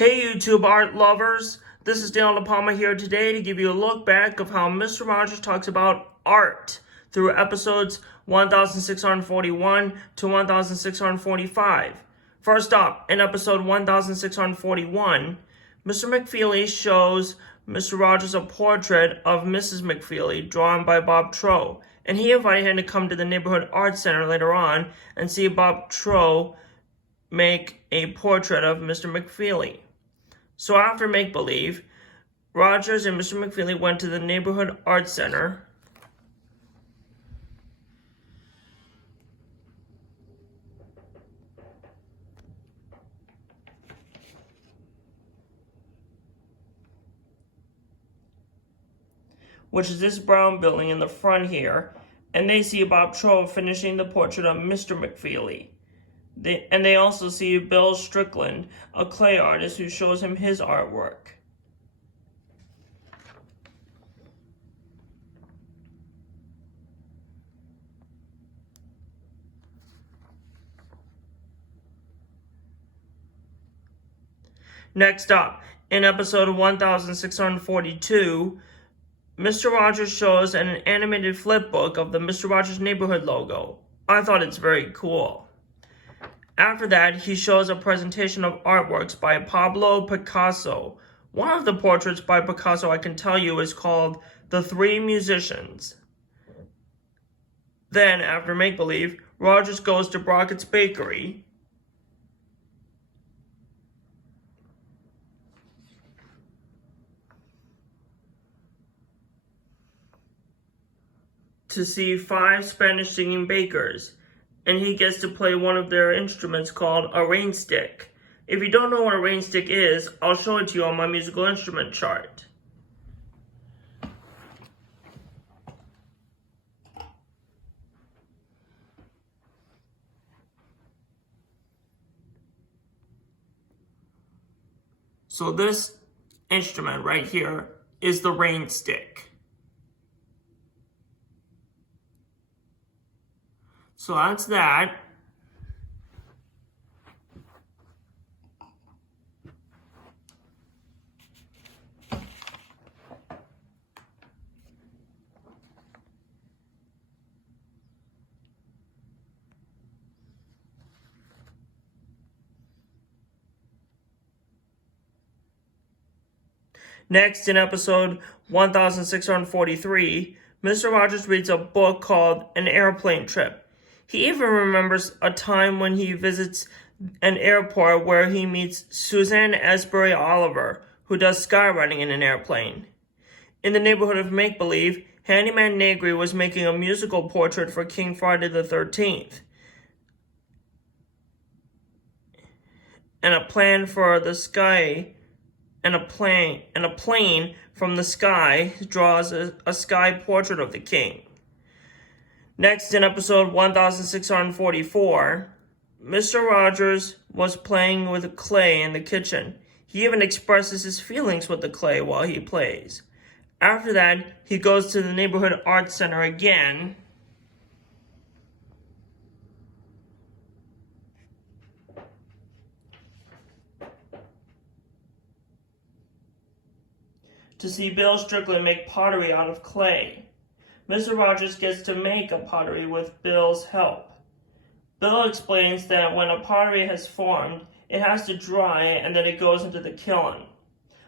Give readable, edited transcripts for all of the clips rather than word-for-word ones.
Hey YouTube art lovers, this is Daniel De Palma here today to give you a look back of how Mr. Rogers talks about art through episodes 1641 to 1645. First up, in episode 1641, Mr. McFeely shows Mr. Rogers a portrait of Mrs. McFeely drawn by Bob Trow, and he invited him to come to the neighborhood art center later on and see Bob Trow make a portrait of Mr. McFeely. So after make-believe, Rogers and Mr. McFeely went to the neighborhood art center which is this brown building in the front here, and they see Bob Trow finishing the portrait of Mr. McFeely. They also see Bill Strickland, a clay artist, who shows him his artwork. Next up, in episode 1642, Mr. Rogers shows an animated flipbook of the Mr. Rogers Neighborhood logo. I thought it's very cool. After that, he shows a presentation of artworks by Pablo Picasso. One of the portraits by Picasso I can tell you is called The Three Musicians. Then, after make-believe, Rogers goes to Brockett's Bakery to see 5 Spanish singing bakers, and he gets to play one of their instruments called a rain stick. If you don't know what a rain stick is, I'll show it to you on my musical instrument chart. So this instrument right here is the rain stick. So that's that. Next, in episode 1643, Mr. Rogers reads a book called An Airplane Trip. He even remembers a time when he visits an airport where he meets Suzanne Esbury Oliver, who does skywriting in an airplane. In the neighborhood of make-believe, Handyman Negri was making a musical portrait for King Friday the 13th. And a plan for the sky, and a plane from the sky draws a sky portrait of the king. Next, in episode 1644, Mr. Rogers was playing with clay in the kitchen. He even expresses his feelings with the clay while he plays. After that, he goes to the neighborhood art center again to see Bill Strickland make pottery out of clay. Mr. Rogers gets to make a pottery with Bill's help. Bill explains that when a pottery has formed, it has to dry and then it goes into the kiln.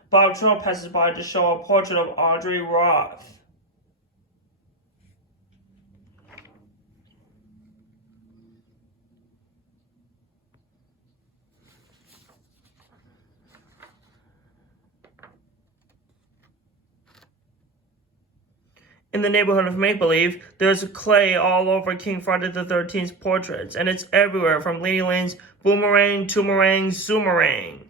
Bob Trow passes by to show a portrait of Audrey Roth. In the neighborhood of make-believe, there's clay all over King Friday the 13th's portraits, and it's everywhere from Lady Lane's Boomerang, Toomerang, Zoomerang.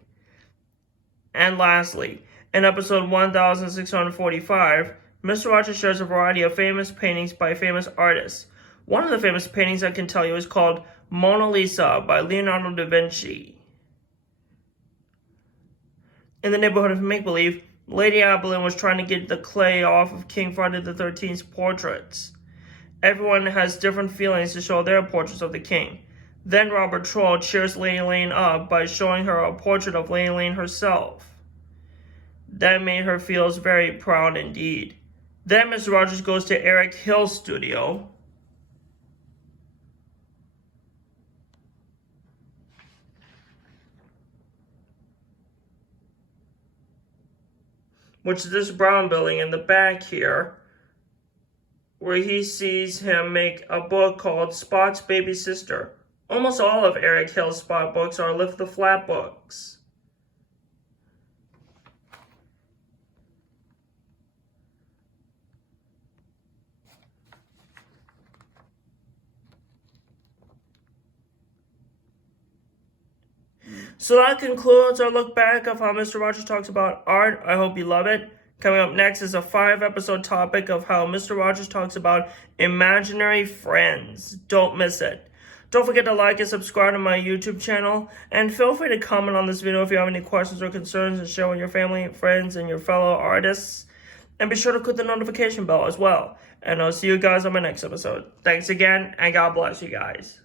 And lastly, in episode 1645, Mr. Rogers shares a variety of famous paintings by famous artists. One of the famous paintings I can tell you is called Mona Lisa by Leonardo da Vinci. In the neighborhood of make-believe, Lady Abeline was trying to get the clay off of King Friday the 13th's portraits. Everyone has different feelings to show their portraits of the king. Then Robert Troll cheers Lady Lane up by showing her a portrait of Lady Lane herself. That made her feel very proud indeed. Then Mr. Rogers goes to Eric Hill's studio. Which is this brown building in the back here, where he sees him make a book called Spot's Baby Sister. Almost all of Eric Hill's Spot books are Lift the Flap books. So that concludes our look back of how Mr. Rogers talks about art. I hope you love it. Coming up next is a 5-episode topic of how Mr. Rogers talks about imaginary friends. Don't miss it. Don't forget to like and subscribe to my YouTube channel. And feel free to comment on this video if you have any questions or concerns and share with your family, friends, and your fellow artists. And be sure to click the notification bell as well. And I'll see you guys on my next episode. Thanks again, and God bless you guys.